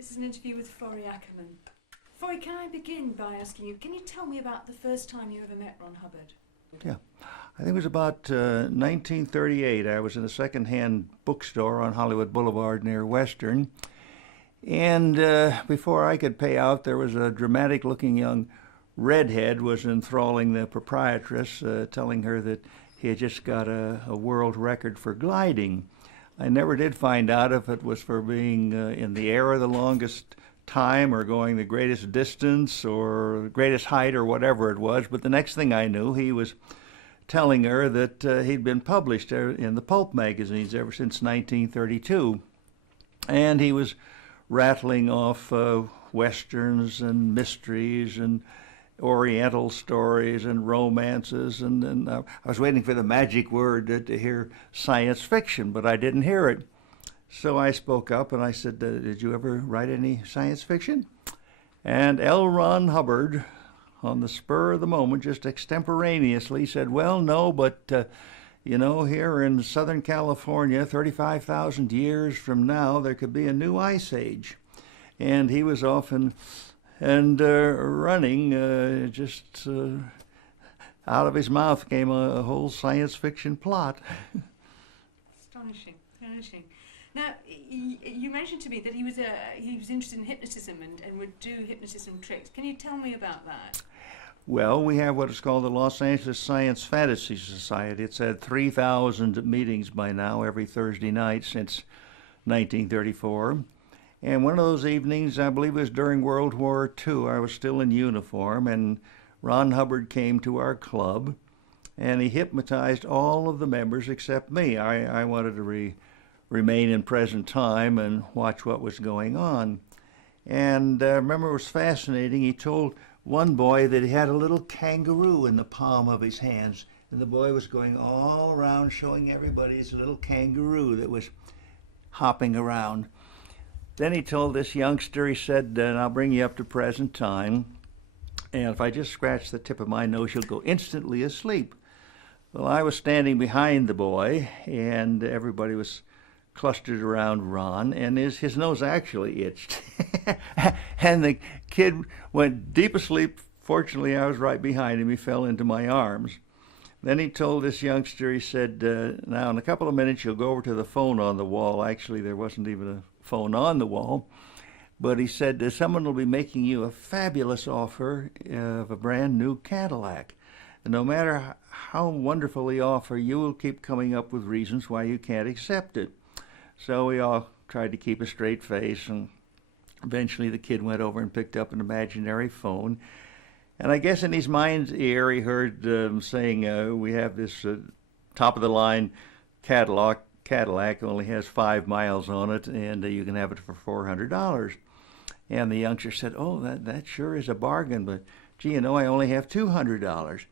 This is an interview with Forrest Ackerman. Forrest, can I begin by asking you, can you tell me about the first time you ever met Ron Hubbard? Yeah, I think it was about 1938. I was in a second-hand bookstore on Hollywood Boulevard near Western, and before I could pay out, there was a dramatic-looking young redhead was enthralling the proprietress, telling her that he had just got a world record for gliding. I never did find out if it was for being in the air the longest time or going the greatest distance or the greatest height or whatever it was, but the next thing I knew, he was telling her that he'd been published in the pulp magazines ever since 1932, and he was rattling off westerns and mysteries and Oriental stories and romances, and I was waiting for the magic word to hear science fiction, but I didn't hear it. So I spoke up and I said, did you ever write any science fiction? And L. Ron Hubbard, on the spur of the moment, just extemporaneously said, well, no, but you know, here in Southern California, 35,000 years from now, there could be a new ice age. And he was off and running, just out of his mouth came a whole science fiction plot. Astonishing, astonishing. Now, you mentioned to me that he was interested in hypnotism and would do hypnotism tricks. Can you tell me about that? Well, we have what is called the Los Angeles Science Fantasy Society. It's had 3,000 meetings by now every Thursday night since 1934. And one of those evenings, I believe it was during World War II, I was still in uniform, and Ron Hubbard came to our club, and he hypnotized all of the members except me. I wanted to remain in present time and watch what was going on. And I remember it was fascinating. He told one boy that he had a little kangaroo in the palm of his hands, and the boy was going all around showing everybody his little kangaroo that was hopping around. Then he told this youngster, he said, I'll bring you up to present time, and if I just scratch the tip of my nose, you'll go instantly asleep. Well, I was standing behind the boy, and everybody was clustered around Ron, and his nose actually itched. And the kid went deep asleep. Fortunately, I was right behind him. He fell into my arms. Then he told this youngster, he said, now in a couple of minutes you'll go over to the phone on the wall. Actually, there wasn't even a phone on the wall, but he said someone will be making you a fabulous offer of a brand new Cadillac. And no matter how wonderful the offer, you will keep coming up with reasons why you can't accept it. So we all tried to keep a straight face, and eventually the kid went over and picked up an imaginary phone. And I guess in his mind's ear he heard saying, we have this top-of-the-line Cadillac only has 5 miles on it, and you can have it for $400. And the youngster said, oh, that sure is a bargain, but gee, you know, I only have $200.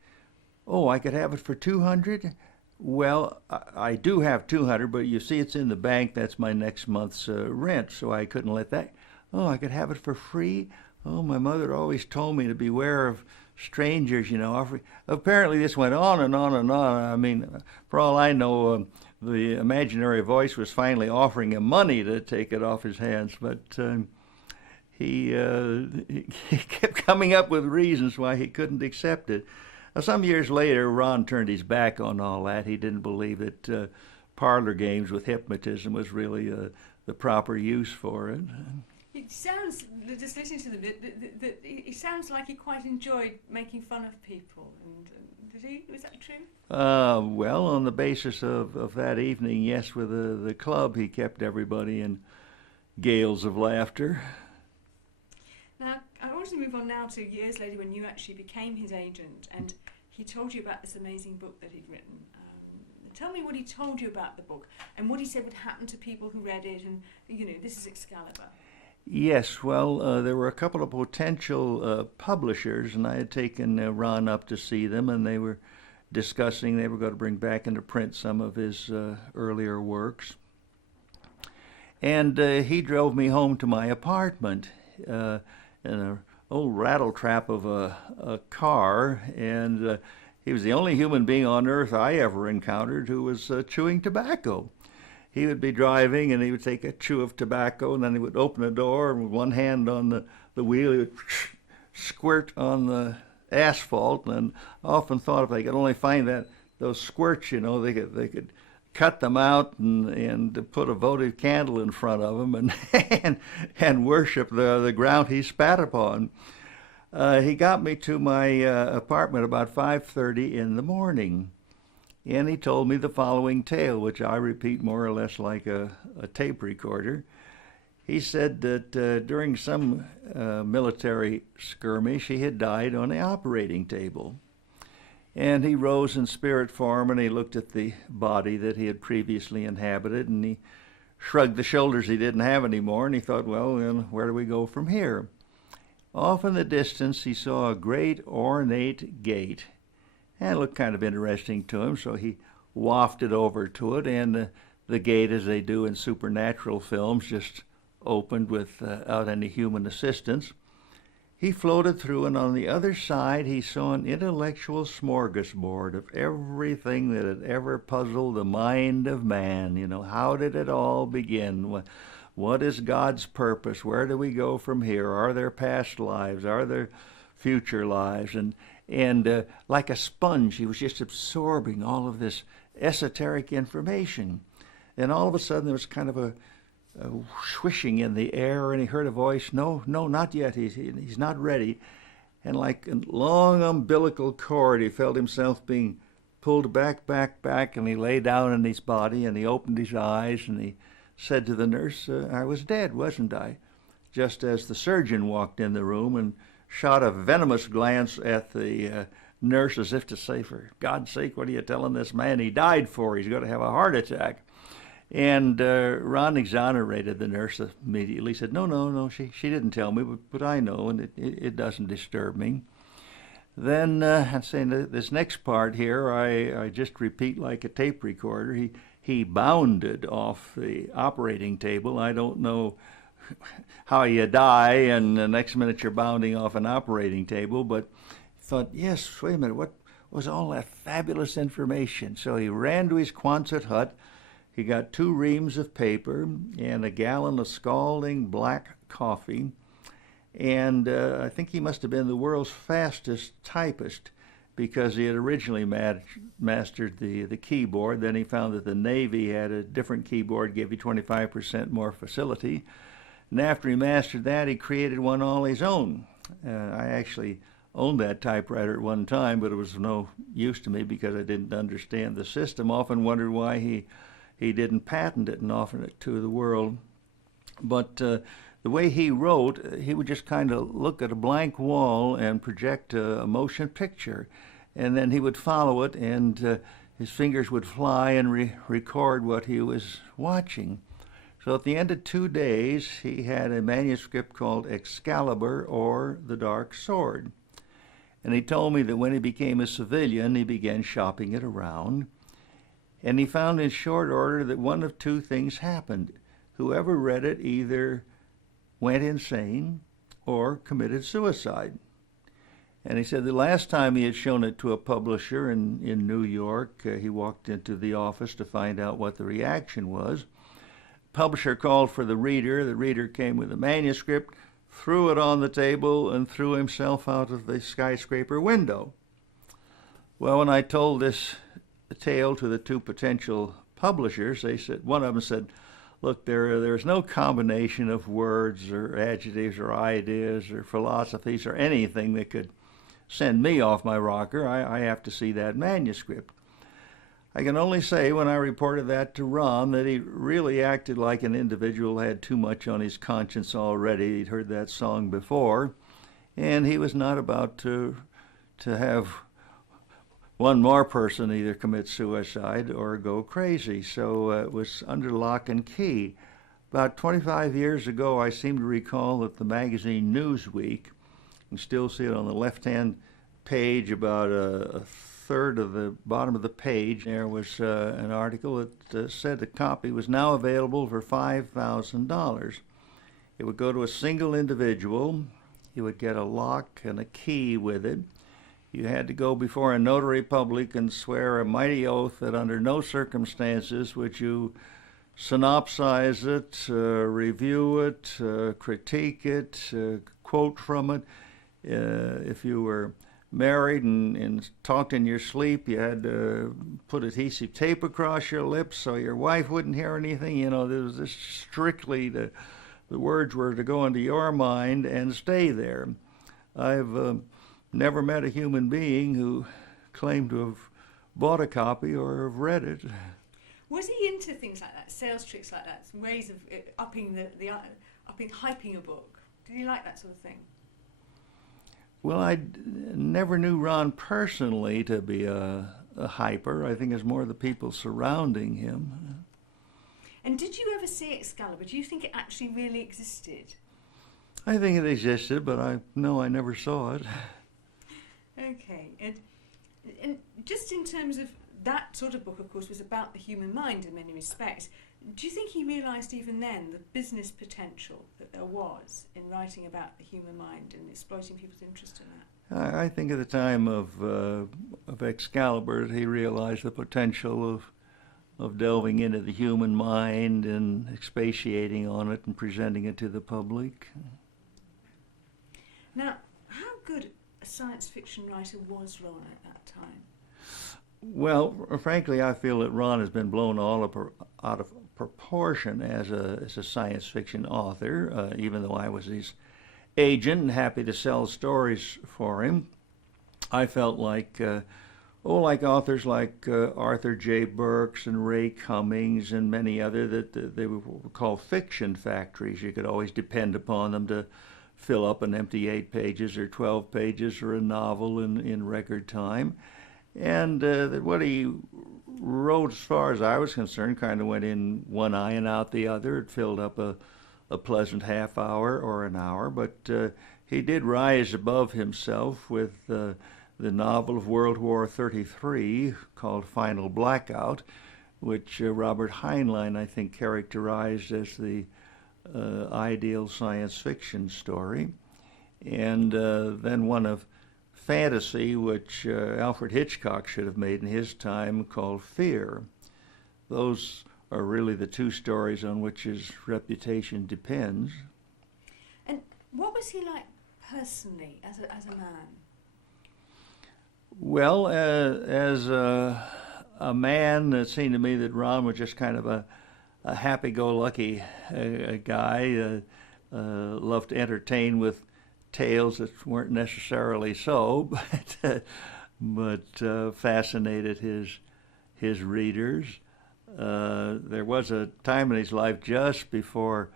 Oh, I could have it for $200? Well, I do have $200, but you see it's in the bank. That's my next month's rent, so I couldn't let that. Oh, I could have it for free? Oh, my mother always told me to beware of strangers, you know. Apparently this went on and on and on. I mean, for all I know, the imaginary voice was finally offering him money to take it off his hands, but he kept coming up with reasons why he couldn't accept it. Now, some years later, Ron turned his back on all that. He didn't believe that parlor games with hypnotism was really the proper use for it. It sounds, just listening to them, it sounds like he quite enjoyed making fun of people. And did he? Was that true? Well, on the basis of that evening, yes, with the club, he kept everybody in gales of laughter. Now, I want to move on now to years later when you actually became his agent, and he told you about this amazing book that he'd written. Tell me what he told you about the book and what he said would happen to people who read it, and, you know, this is Excalibur. Yes, well, there were a couple of potential publishers, and I had taken Ron up to see them, and they were discussing they were going to bring back into print some of his earlier works. And he drove me home to my apartment in an old rattletrap of a car, and he was the only human being on earth I ever encountered who was chewing tobacco. he would be driving and he would take a chew of tobacco, and then he would open the door, and with one hand on the wheel, he would squirt on the asphalt. And I often thought if they could only find those squirts, they could cut them out and put a votive candle in front of them and worship the ground he spat upon. He got me to my apartment about 5:30 in the morning, and he told me the following tale, which I repeat more or less like a tape recorder. He said that during some military skirmish, he had died on the operating table. And he rose in spirit form, and he looked at the body that he had previously inhabited, and he shrugged the shoulders he didn't have anymore, and he thought, well, then where do we go from here? Off in the distance, he saw a great ornate gate, and it looked kind of interesting to him, so he wafted over to it, and the gate, as they do in supernatural films, just opened without any human assistance. He floated through, and on the other side he saw an intellectual smorgasbord of everything that had ever puzzled the mind of man. How did it all begin? What is God's purpose? Where do we go from here? Are there past lives? Are there future lives? And like a sponge, he was just absorbing all of this esoteric information. And all of a sudden there was kind of a swishing in the air, and he heard a voice, no, not yet, he's not ready. And like a long umbilical cord, he felt himself being pulled back, and he lay down in his body, and he opened his eyes, and he said to the nurse, I was dead, wasn't I? Just as the surgeon walked in the room and shot a venomous glance at the nurse, as if to say, for God's sake, what are you telling this man he died for? He's going to have a heart attack. And Ron exonerated the nurse immediately. He said, no, she didn't tell me, but I know, and it doesn't disturb me. Then, I'm saying this next part here, I just repeat like a tape recorder. He bounded off the operating table. I don't know how you die, and the next minute you're bounding off an operating table, but I thought, yes, wait a minute, what was all that fabulous information? So he ran to his Quonset hut. He got 2 reams of paper and a gallon of scalding black coffee, and I think he must have been the world's fastest typist, because he had originally mastered the keyboard. Then he found that the Navy had a different keyboard, gave you 25% more facility. And after he mastered that, he created one all his own. I actually owned that typewriter at one time, but it was no use to me because I didn't understand the system. Often wondered why he didn't patent it and offer it to the world. But the way he wrote, he would just kind of look at a blank wall and project a motion picture. And then he would follow it, and his fingers would fly and record what he was watching. So at the end of 2 days, he had a manuscript called Excalibur, or The Dark Sword. And he told me that when he became a civilian, he began shopping it around. And he found in short order that one of 2 things happened. Whoever read it either went insane or committed suicide. And he said the last time he had shown it to a publisher in New York, he walked into the office to find out what the reaction was. Publisher called for the reader. The reader came with a manuscript, threw it on the table, and threw himself out of the skyscraper window. Well, when I told this tale to the 2 potential publishers, they said, one of them said, look, there's no combination of words or adjectives or ideas or philosophies or anything that could send me off my rocker. I have to see that manuscript. I can only say when I reported that to Ron that he really acted like an individual who had too much on his conscience already. He'd heard that song before, and he was not about to have one more person either commit suicide or go crazy. So it was under lock and key. About 25 years ago, I seem to recall that the magazine Newsweek, you can still see it on the left-hand page, about a third of the bottom of the page, there was an article that said the copy was now available for $5,000. It would go to a single individual. He would get a lock and a key with it. You had to go before a notary public and swear a mighty oath that under no circumstances would you synopsize it, review it, critique it, quote from it. If you were married and talked in your sleep, you had to put adhesive tape across your lips so your wife wouldn't hear anything. You know, there was this strictly the words were to go into your mind and stay there. I've never met a human being who claimed to have bought a copy or have read it. Was he into things like that, sales tricks like that, ways of upping hyping a book? Did he like that sort of thing? Well, I never knew Ron personally to be a hyper. I think it's more the people surrounding him. And did you ever see Excalibur? Do you think it actually really existed? I think it existed, but I never saw it. Okay. And just in terms of that sort of book, of course, was about the human mind in many respects. Do you think he realised even then the business potential that there was in writing about the human mind and exploiting people's interest in that? I think at the time of Excalibur, he realized the potential of delving into the human mind and expatiating on it and presenting it to the public. Now, how good a science fiction writer was Ron at that time? Well, frankly, I feel that Ron has been blown out of proportion as a science fiction author, even though I was his agent and happy to sell stories for him. I felt like authors like Arthur J. Burks and Ray Cummings and many others, that they were called fiction factories. You could always depend upon them to fill up an empty 8 pages or 12 pages or a novel in record time. And that what he wrote, as far as I was concerned, kind of went in one eye and out the other. It filled up a pleasant half hour or an hour, but he did rise above himself with the novel of World War 33 called Final Blackout, which Robert Heinlein, I think, characterized as the ideal science fiction story. And then one of fantasy, which Alfred Hitchcock should have made in his time, called Fear. Those are really the two stories on which his reputation depends. And what was he like personally as a man? Well, as a man, it seemed to me that Ron was just kind of a happy-go-lucky guy, loved to entertain with tales that weren't necessarily so, but fascinated his readers. There was a time in his life just before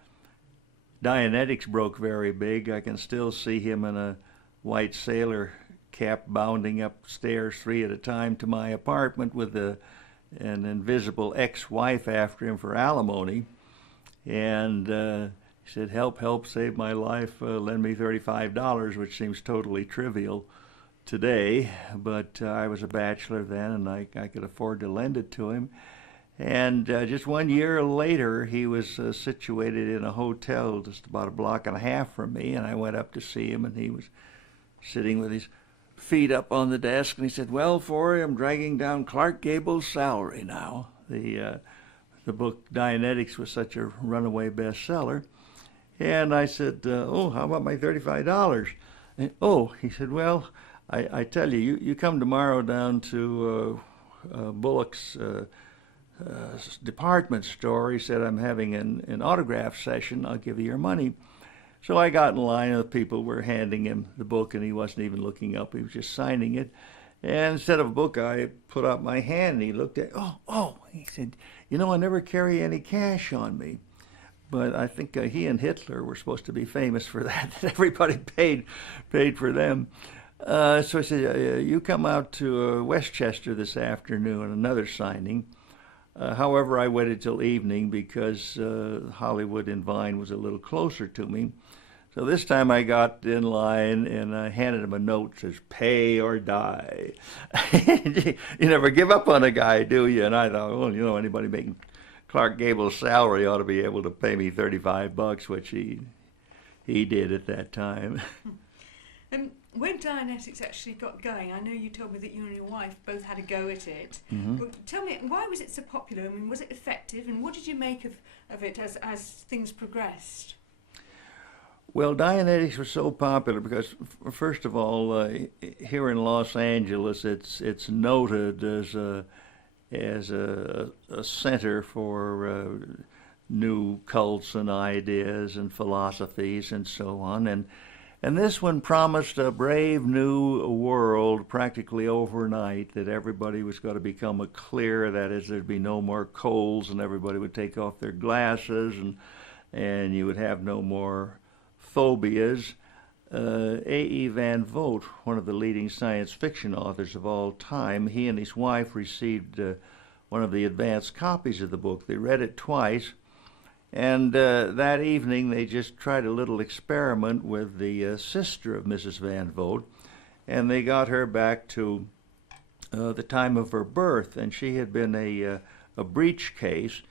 Dianetics broke very big. I can still see him in a white sailor cap bounding upstairs 3 at a time to my apartment with an invisible ex-wife after him for alimony. And he said, help, save my life, lend me $35, which seems totally trivial today. But I was a bachelor then, and I could afford to lend it to him. And just 1 year later, he was situated in a hotel just about a block and a half from me, and I went up to see him, and he was sitting with his feet up on the desk, and he said, well, Forrest, I'm dragging down Clark Gable's salary now. The book Dianetics was such a runaway bestseller. And I said, how about my $35? And, he said, well, I tell you, you come tomorrow down to Bullock's department store. He said, I'm having an autograph session. I'll give you your money. So I got in line, and the people were handing him the book, and he wasn't even looking up. He was just signing it. And instead of a book, I put out my hand, and he looked at, he said, I never carry any cash on me. But I think he and Hitler were supposed to be famous for that everybody paid for them. So I said, you come out to Westchester this afternoon, another signing. However, I waited till evening because Hollywood and Vine was a little closer to me. So this time I got in line and I handed him a note that says, pay or die. You never give up on a guy, do you? And I thought, anybody making Clark Gable's salary ought to be able to pay me $35, which he did at that time. When Dianetics actually got going, I know you told me that you and your wife both had a go at it. Mm-hmm. But tell me, why was it so popular? I mean, was it effective? And what did you make of it as things progressed? Well, Dianetics was so popular because, first of all, here in Los Angeles, it's noted as a center for new cults and ideas and philosophies and so on. And this one promised a brave new world practically overnight, that everybody was going to become a clear, that is, there'd be no more colds and everybody would take off their glasses and you would have no more phobias. A.E. Van Vogt, one of the leading science fiction authors of all time, he and his wife received one of the advanced copies of the book. They read it twice. And that evening, they just tried a little experiment with the sister of Mrs. Van Vogt, and they got her back to the time of her birth, and she had been a breech case,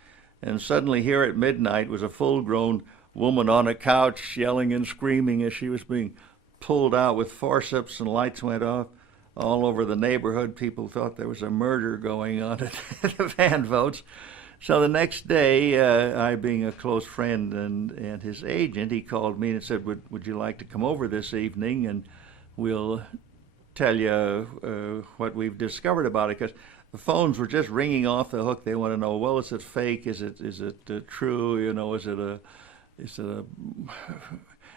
and suddenly here at midnight was a full-grown woman on a couch yelling and screaming as she was being pulled out with forceps, and lights went off all over the neighborhood. People thought there was a murder going on at the Van Vogts. So the next day, I, being a close friend and his agent, he called me and said, would you like to come over this evening and we'll tell you what we've discovered about it? Because the phones were just ringing off the hook. They want to know, well, is it fake? Is it true? You know, is it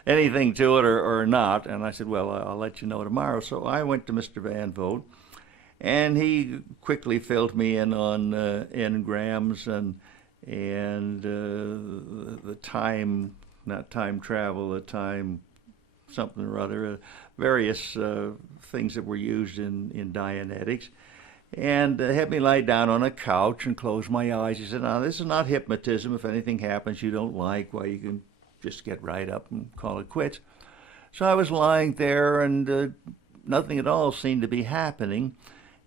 anything to it or not? And I said, well, I'll let you know tomorrow. So I went to Mr. Van Vogt. And he quickly filled me in on engrams and the time, not time travel, the time something or other, various things that were used in Dianetics, and had me lie down on a couch and close my eyes. He said, now, this is not hypnotism. If anything happens you don't like, well, you can just get right up and call it quits. So I was lying there, and nothing at all seemed to be happening.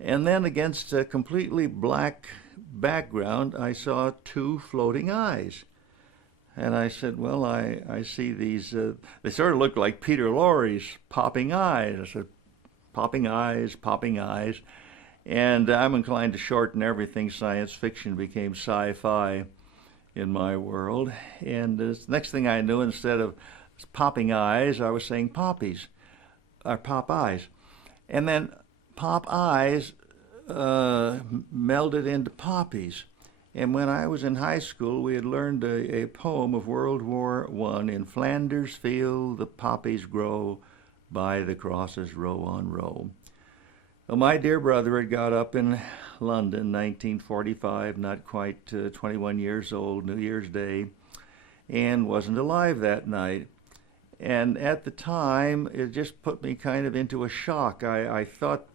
And then against a completely black background, I saw two floating eyes. And I said, well, I see these, they sort of look like Peter Lorre's popping eyes. I said, popping eyes, popping eyes. And I'm inclined to shorten everything. Science fiction became sci-fi in my world. And the next thing I knew, instead of popping eyes, I was saying poppies, or pop eyes. And then pop eyes melded into poppies. And when I was in high school, we had learned a poem of World War I. In Flanders field the poppies grow, by the crosses row on row. Well, my dear brother had got up in London, 1945, not quite 21 years old, New Year's Day, and wasn't alive that night. And at the time, it just put me kind of into a shock. I thought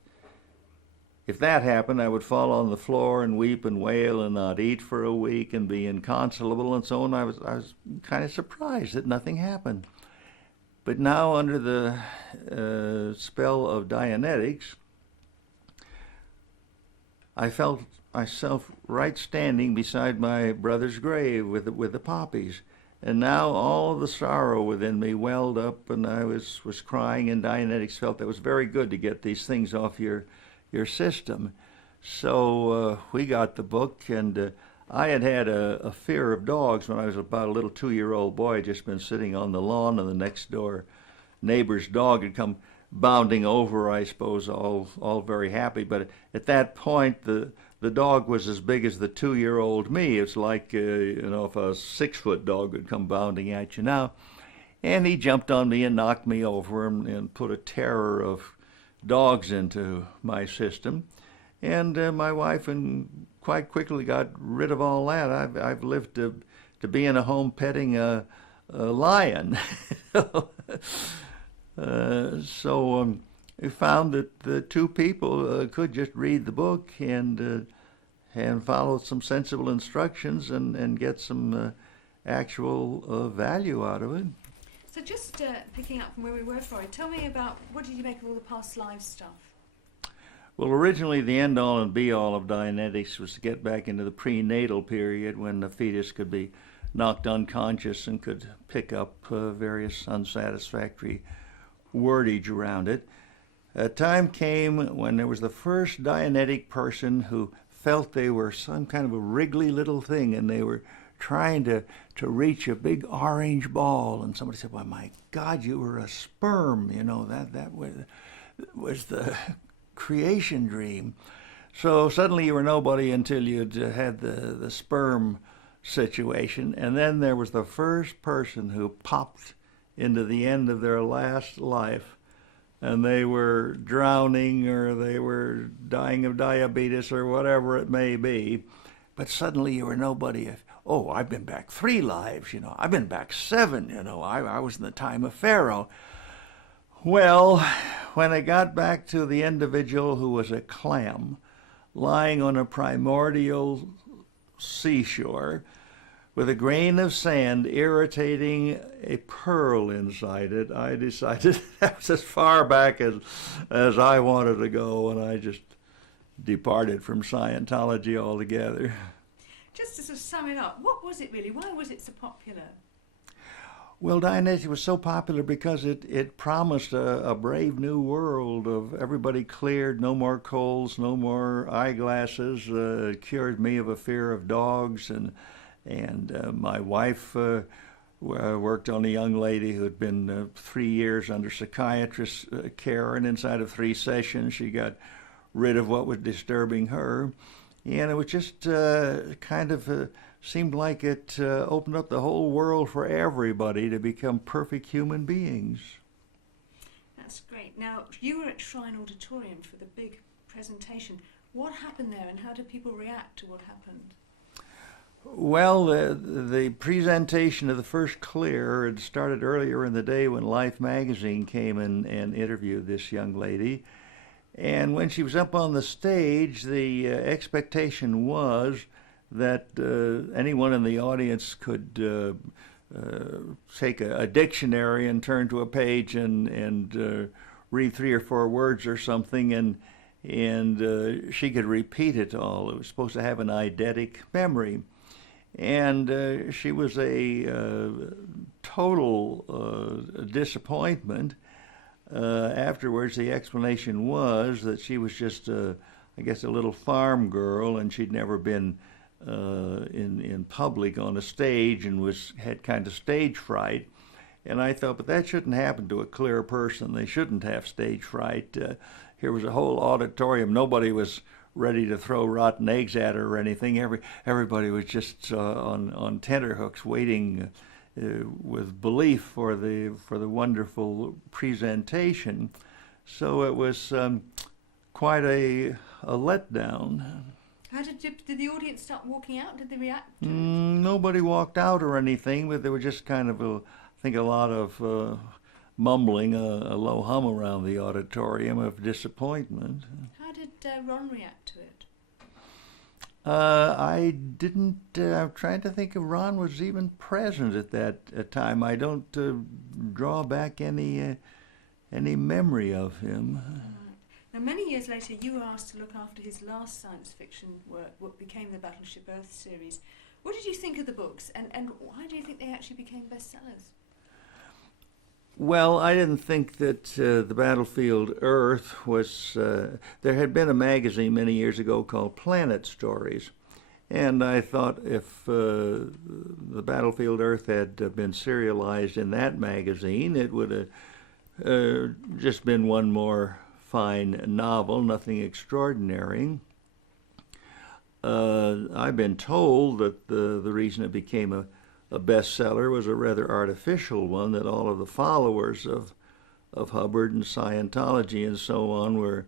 if that happened, I would fall on the floor and weep and wail and not eat for a week and be inconsolable and so on. I was kind of surprised that nothing happened. But now, under the spell of Dianetics, I felt myself right standing beside my brother's grave with the poppies. And now all the sorrow within me welled up, and I was crying, and Dianetics felt that it was very good to get these things off your system. So we got the book, and I had a fear of dogs when I was about a little 2-year-old boy. I'd just been sitting on the lawn, and the next door neighbor's dog had come bounding over, I suppose, all very happy. But at that point, the dog was as big as the 2-year-old me. It's like, if a 6-foot dog would come bounding at you now. And he jumped on me and knocked me over and put a terror of dogs into my system. And my wife and quite quickly got rid of all that. I've lived to be in a home petting a lion. So we found that the two people could just read the book and follow some sensible instructions and get some actual value out of it. So just picking up from where we were, Forrest, tell me about, what did you make of all the past lives stuff? Well, originally the end-all and be-all of Dianetics was to get back into the prenatal period when the fetus could be knocked unconscious and could pick up various unsatisfactory wordage around it. A time came when there was the first Dianetic person who felt they were some kind of a wriggly little thing, and they were trying to reach a big orange ball. And somebody said, "Well, my God, you were a sperm. You know, that was the creation dream." So suddenly you were nobody until you'd had the sperm situation. And then there was the first person who popped into the end of their last life, and they were drowning or they were dying of diabetes or whatever it may be. But suddenly you were nobody. Oh, I've been back 3 lives, you know. I've been back 7, you know. I was in the time of Pharaoh. Well, when it got back to the individual who was a clam lying on a primordial seashore with a grain of sand irritating a pearl inside it, I decided that was as far back as I wanted to go, and I just departed from Scientology altogether. Just to sort of sum it up, what was it really? Why was it so popular? Well, Dianetics was so popular because it promised a brave new world of everybody cleared, no more colds, no more eyeglasses, cured me of a fear of dogs, and my wife worked on a young lady who had been 3 years under psychiatrist care, and inside of 3 sessions she got rid of what was disturbing her. And it was just kind of seemed like it opened up the whole world for everybody to become perfect human beings. That's great. Now, you were at Shrine Auditorium for the big presentation. What happened there, and how did people react to what happened? Well, the presentation of the first clear had started earlier in the day when Life magazine came and interviewed this young lady. And when she was up on the stage, the expectation was that anyone in the audience could take a dictionary and turn to a page and read 3 or 4 words or something, and she could repeat it all. It was supposed to have an eidetic memory. And she was a total disappointment. Afterwards, the explanation was that she was just, I guess, a little farm girl, and she'd never been in public on a stage and had kind of stage fright. And I thought, but that shouldn't happen to a clear person. They shouldn't have stage fright. Here was a whole auditorium. Nobody was ready to throw rotten eggs at her or anything. Everybody was just on tenterhooks, waiting with belief for the wonderful presentation. So it was quite a letdown. How did the audience start walking out? Did they react? Nobody walked out or anything, but there was just kind of I think a lot of mumbling, a low hum around the auditorium of disappointment. How did Ron react to it? I didn't. I'm trying to think if Ron was even present at that time. I don't draw back any memory of him. Now, many years later, you were asked to look after his last science fiction work, what became the Battleship Earth series. What did you think of the books, and why do you think they actually became bestsellers? Well, I didn't think that the Battlefield Earth was... there had been a magazine many years ago called Planet Stories, and I thought if the Battlefield Earth had been serialized in that magazine, it would have just been one more fine novel, nothing extraordinary. I've been told that the reason it became a bestseller was a rather artificial one, that all of the followers of Hubbard and Scientology and so on were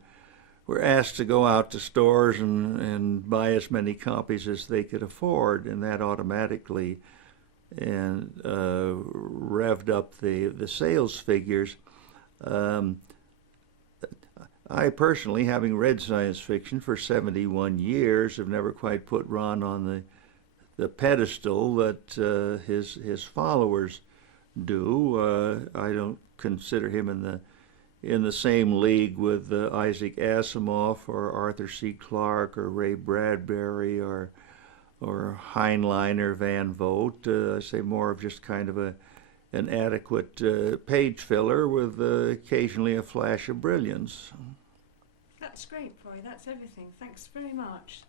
asked to go out to stores and buy as many copies as they could afford, and that automatically revved up the sales figures. I personally, having read science fiction for 71 years, have never quite put Ron on the pedestal that his followers do. I don't consider him in the same league with Isaac Asimov or Arthur C. Clarke or Ray Bradbury or Heinlein or Van Vogt. I say more of just kind of an adequate page filler with occasionally a flash of brilliance. That's great, Roy. That's everything. Thanks very much.